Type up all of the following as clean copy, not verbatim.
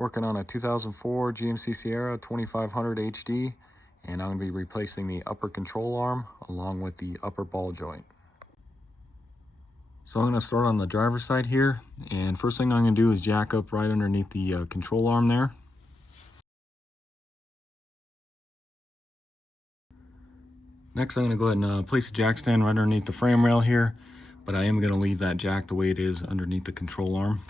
Working on a 2004 GMC Sierra 2500 HD, and I'm going to be replacing the upper control arm along with the upper ball joint. So I'm going to start on the driver's side here, and first thing I'm going to do is jack up right underneath the control arm there. Next I'm going to go ahead and place the jack stand right underneath the frame rail here, but I am going to leave that jack the way it is underneath the control arm.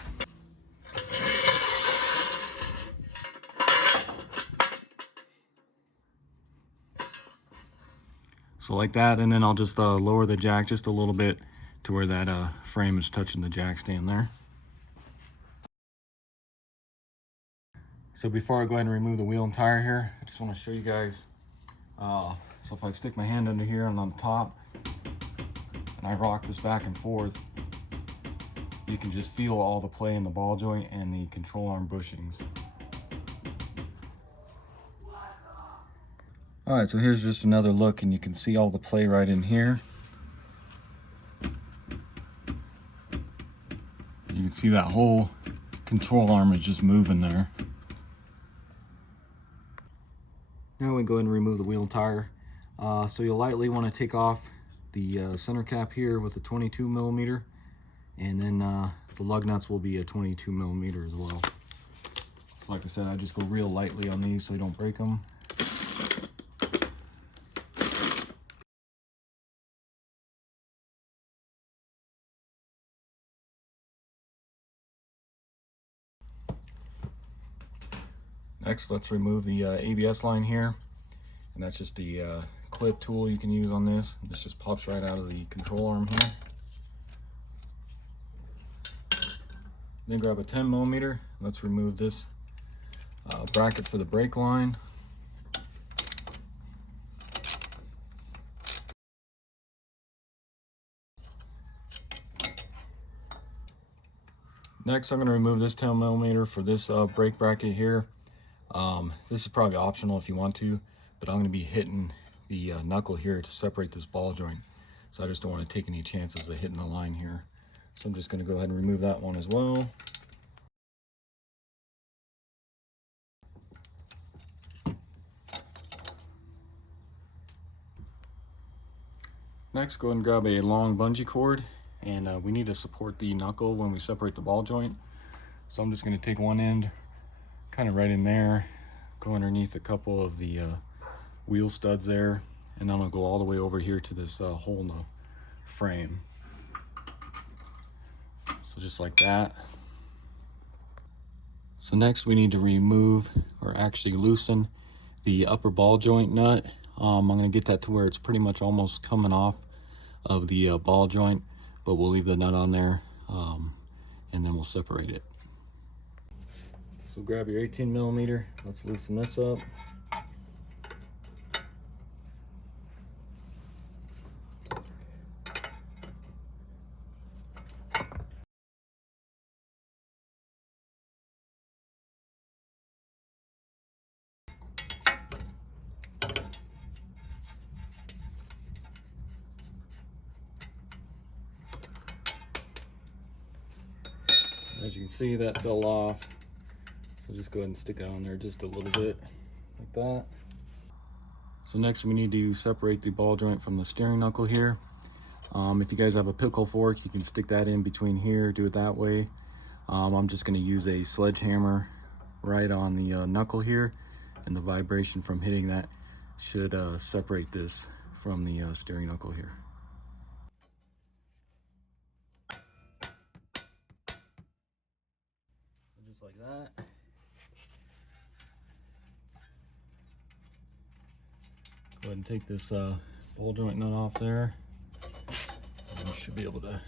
So like that, and then I'll just lower the jack just a little bit to where that frame is touching the jack stand there. So before I go ahead and remove the wheel and tire here, I just want to show you guys. So if I stick my hand under here and on top, and I rock this back and forth, you can just feel all the play in the ball joint and the control arm bushings. All right, so here's just another look, and you can see all the play right in here. You can see that whole control arm is just moving there. Now we go ahead and remove the wheel and tire. So you'll lightly want to take off the center cap here with a 22 millimeter, and then the lug nuts will be a 22 millimeter as well. So like I said, I just go real lightly on these so you don't break them. Next, let's remove the ABS line here, and that's just the clip tool you can use on this. This just pops right out of the control arm here. Then grab a 10 millimeter. Let's remove this bracket for the brake line. Next, I'm going to remove this 10 millimeter for this brake bracket here. This is probably optional if you want to, but I'm going to be hitting the knuckle here to separate this ball joint. So I just don't want to take any chances of hitting the line here. So I'm just going to go ahead and remove that one as well. Next, go ahead and grab a long bungee cord, and we need to support the knuckle when we separate the ball joint. So I'm just going to take one end kind of right in there, go underneath a couple of the wheel studs there, and then I'll go all the way over here to this hole in the frame. So just like that. So next we need to remove, or actually loosen, the upper ball joint nut. I'm going to get that to where it's pretty much almost coming off of the ball joint, but we'll leave the nut on there, and then we'll separate it. So grab your 18 millimeter, let's loosen this up. As you can see, that fell off. So just go ahead and stick it on there just a little bit, like that. So next we need to separate the ball joint from the steering knuckle here. If you guys have a pickle fork, you can stick that in between here, do it that way. I'm just going to use a sledgehammer right on the knuckle here, and the vibration from hitting that should separate this from the steering knuckle here. So just like that. Go ahead and take this ball joint nut off there. And you should be able to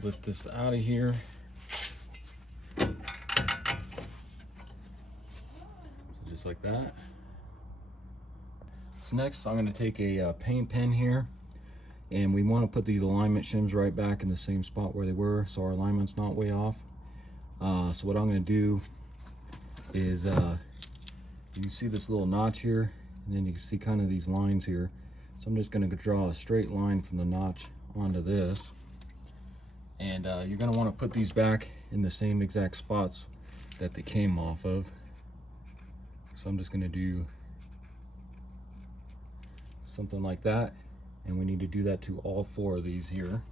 lift this out of here. So just like that. So next I'm going to take a paint pen here, and we want to put these alignment shims right back in the same spot where they were, so our alignment's not way off. So what I'm going to do is you can see this little notch here, and then you can see kind of these lines here. So I'm just going to draw a straight line from the notch onto this, and you're going to want to put these back in the same exact spots that they came off of. So I'm just going to do something like that, and we need to do that to all 4 of these here.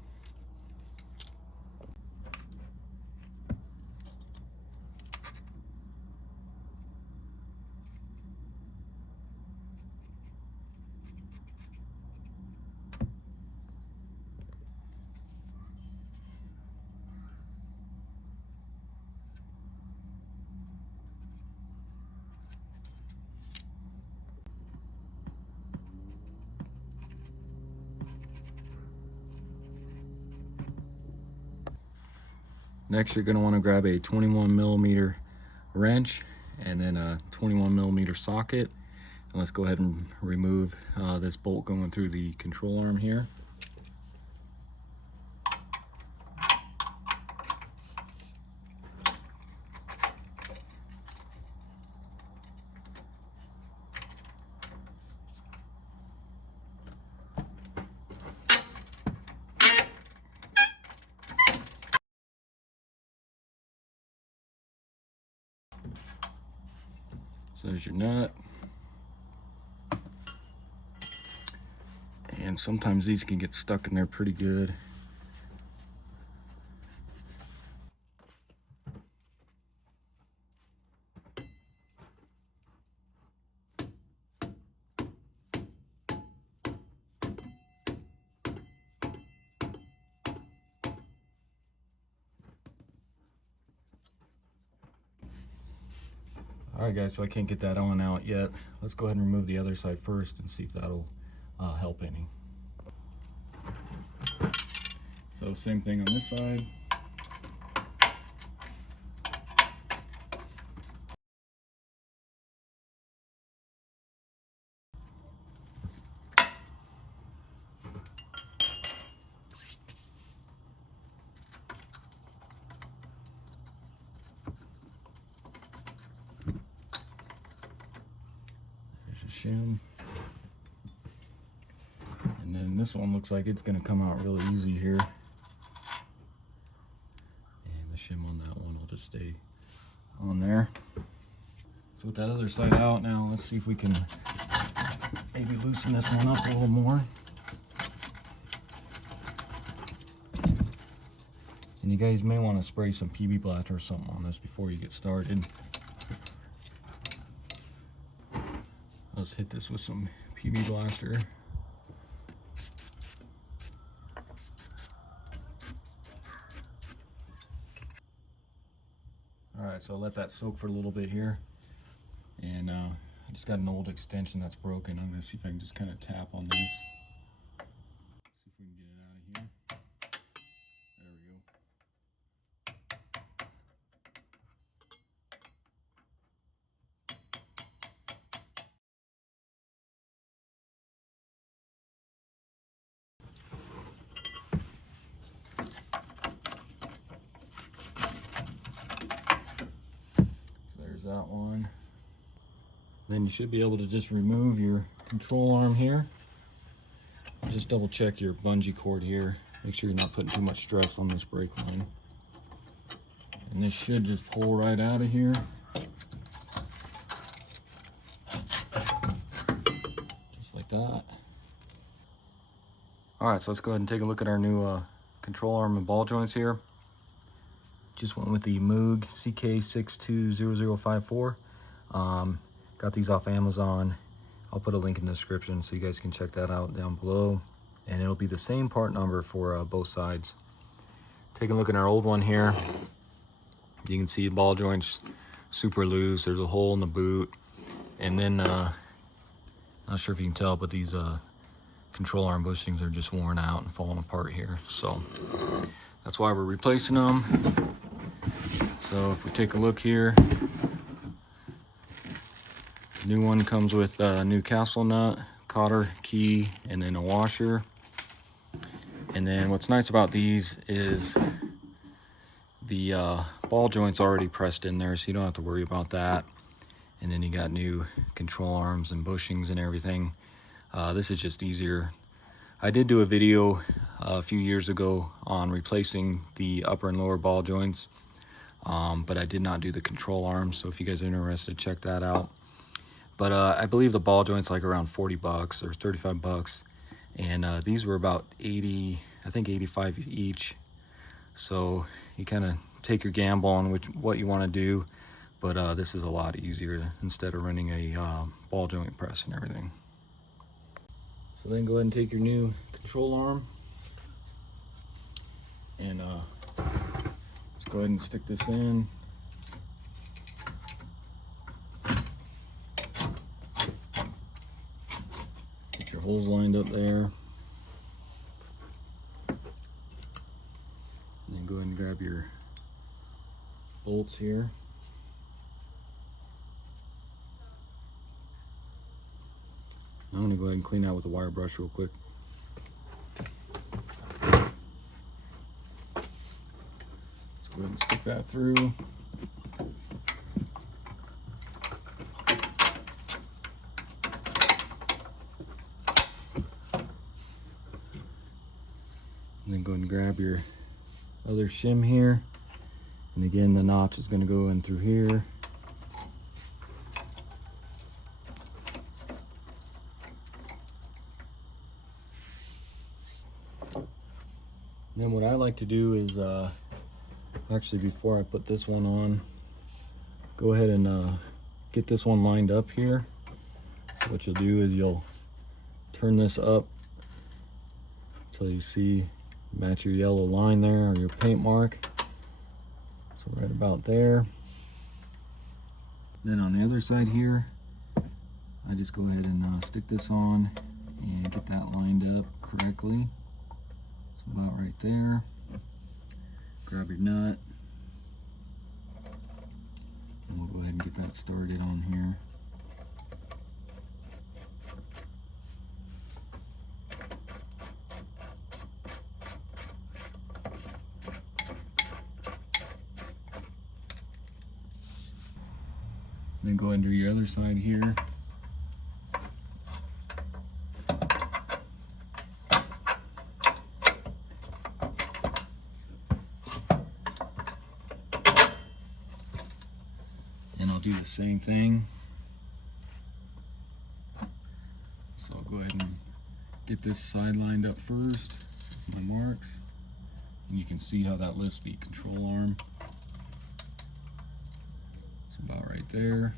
Next, you're going to want to grab a 21mm wrench and then a 21mm socket. And let's go ahead and remove this bolt going through the control arm here. So there's your nut. And sometimes these can get stuck in there pretty good. All right, guys, so I can't get that on out yet. Let's go ahead and remove the other side first and see if that'll help any. So same thing on this side. Shim. And then this one looks like it's going to come out really easy here. And the shim on that one will just stay on there. So with that other side out now, let's see if we can maybe loosen this one up a little more. And you guys may want to spray some PB Blaster or something on this before you get started. Let's hit this with some PB Blaster. Alright, so I'll let that soak for a little bit here. And I just got an old extension that's broken. I'm going to see if I can just kind of tap on this. See if we can get it out of here. There we go. That one. Then you should be able to just remove your control arm here. Just double check your bungee cord here. Make sure you're not putting too much stress on this brake line. And this should just pull right out of here. Just like that. Alright, so let's go ahead and take a look at our new control arm and ball joints here. Just went with the Moog CK620054. Got these off Amazon. I'll put a link in the description so you guys can check that out down below. And it'll be the same part number for both sides. Taking a look at our old one here. You can see ball joints super loose. There's a hole in the boot. And then, not sure if you can tell, but these control arm bushings are just worn out and falling apart here. So that's why we're replacing them. So if we take a look here, the new one comes with a new castle nut, cotter, key, and then a washer. And then what's nice about these is the ball joint's already pressed in there, so you don't have to worry about that. And then you got new control arms and bushings and everything. This is just easier. I did do a video a few years ago on replacing the upper and lower ball joints. but I did not do the control arm. So if you guys are interested, check that out. But I believe the ball joint's like around 40 bucks or 35 bucks. And these were about 80, I think 85 each. So you kind of take your gamble on what you want to do. But this is a lot easier instead of running a ball joint press and everything. So then go ahead and take your new control arm and let's go ahead and stick this in. Get your holes lined up there. And then go ahead and grab your bolts here. I'm going to go ahead and clean out with a wire brush real quick. Let's go ahead and stick that through. And then go ahead and grab your other shim here. And again, the notch is going to go in through here. Then what I like to do is, actually before I put this one on, go ahead and get this one lined up here. So what you'll do is you'll turn this up until you see, match your yellow line there or your paint mark. So right about there. Then on the other side here, I just go ahead and stick this on and get that lined up correctly. About right there. Grab your nut and we'll go ahead and get that started on here. Then go ahead and do your other side here. And I'll do the same thing. So I'll go ahead and get this side lined up first with my marks. And you can see how that lifts the control arm. It's about right there.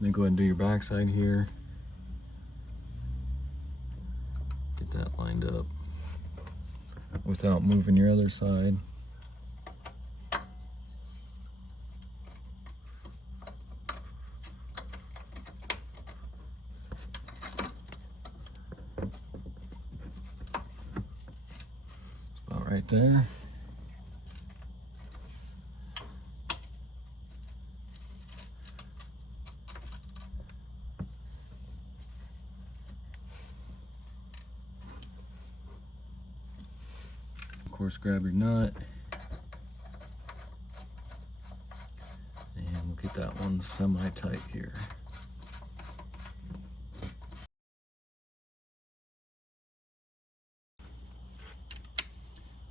Then go ahead and do your back side here. Get that lined up without moving your other side. Right there. Of course, grab your nut and we'll get that one semi-tight here.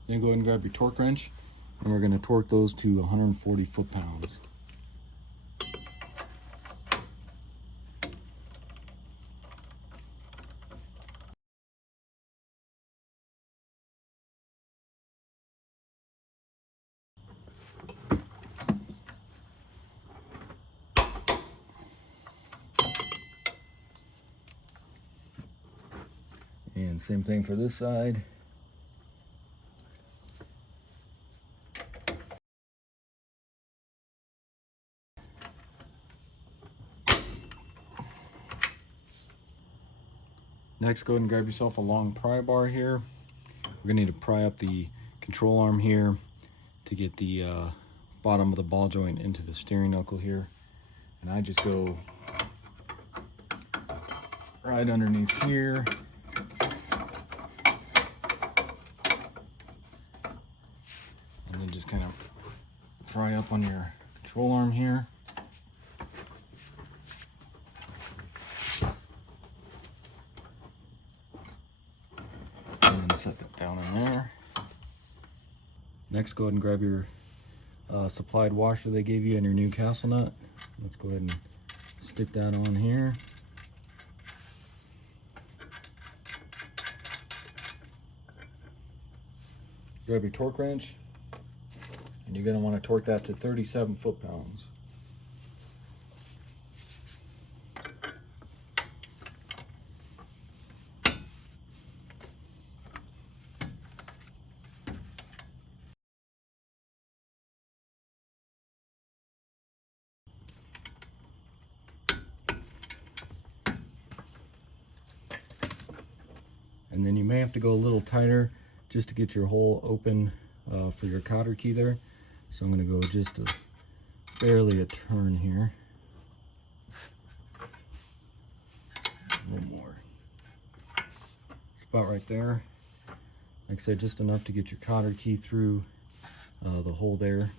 Then go ahead and grab your torque wrench, and we're going to torque those to 140 foot-pounds. And same thing for this side. Next, go ahead and grab yourself a long pry bar here. We're gonna need to pry up the control arm here to get the bottom of the ball joint into the steering knuckle here. And I just go right underneath here. And then just kind of pry up on your control arm here. And set that down in there. Next, go ahead and grab your supplied washer they gave you in your new castle nut. Let's go ahead and stick that on here. Grab your torque wrench, and you're going to want to torque that to 37 foot-pounds. And then you may have to go a little tighter just to get your hole open for your cotter key there. So I'm going to go just barely a turn here. A little more. About right there. Like I said, just enough to get your cotter key through the hole there.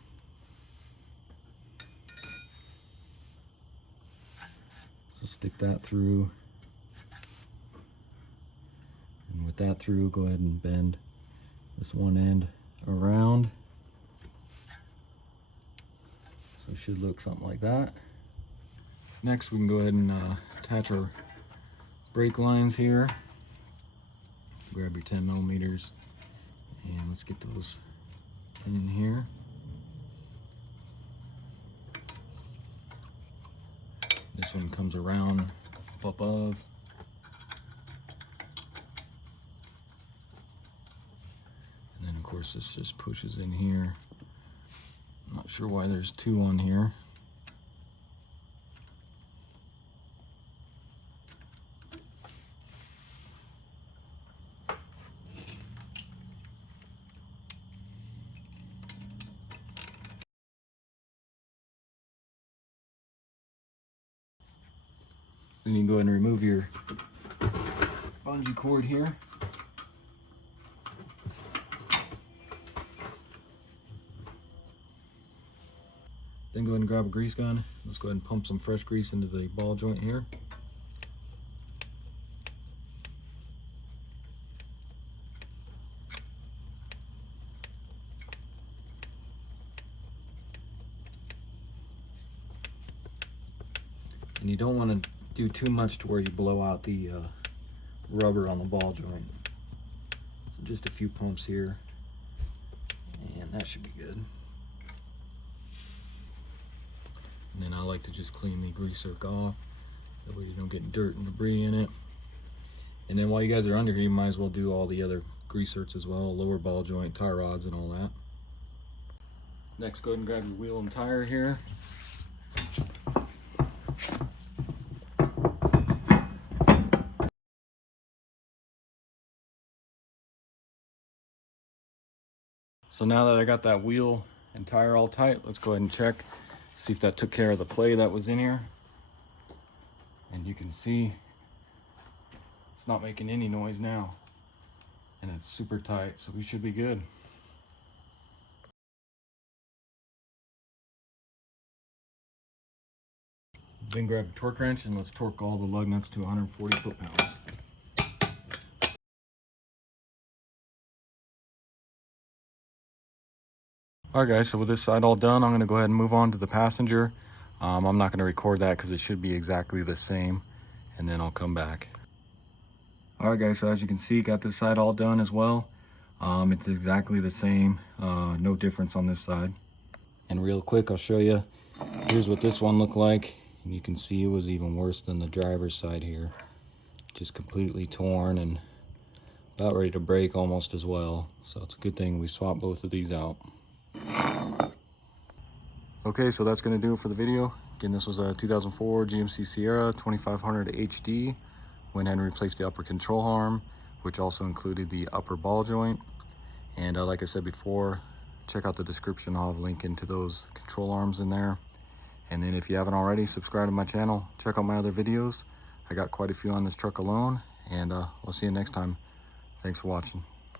So stick that through. And with that through, go ahead and bend this one end around. So it should look something like that. Next, we can go ahead and attach our brake lines here. Grab your 10 millimeters and let's get those in here. This one comes around up above. And then of course this just pushes in here. I'm not sure why there's two on here. Then you can go ahead and remove your bungee cord here. Then go ahead and grab a grease gun. Let's go ahead and pump some fresh grease into the ball joint here. And you don't want to do too much to where you blow out the rubber on the ball joint. So just a few pumps here, and that should be good. And then I like to just clean the grease zerk off, that way you don't get dirt and debris in it. And then while you guys are under here, you might as well do all the other grease zerks as well, lower ball joint, tie rods, and all that. Next, go ahead and grab your wheel and tire here. So now that I got that wheel and tire all tight, let's go ahead and check, see if that took care of the play that was in here. And you can see it's not making any noise now, and it's super tight, so we should be good. Then grab a torque wrench and let's torque all the lug nuts to 140 foot-pounds. Alright guys, so with this side all done, I'm going to go ahead and move on to the passenger. I'm not going to record that because it should be exactly the same, and then I'll come back. Alright guys, so as you can see, got this side all done as well. It's exactly the same, no difference on this side. And real quick, I'll show you. Here's what this one looked like. And you can see it was even worse than the driver's side here. Just completely torn and about ready to break almost as well. So it's a good thing we swapped both of these out. Okay, so that's going to do it for the video. Again, this was a 2004 GMC Sierra 2500 HD. Went ahead and replaced the upper control arm, which also included the upper ball joint. And like I said before, check out the description. I'll have a link into those control arms in there. And then if you haven't already, subscribe to my channel. Check out my other videos. I got quite a few on this truck alone. And I'll see you next time. Thanks for watching.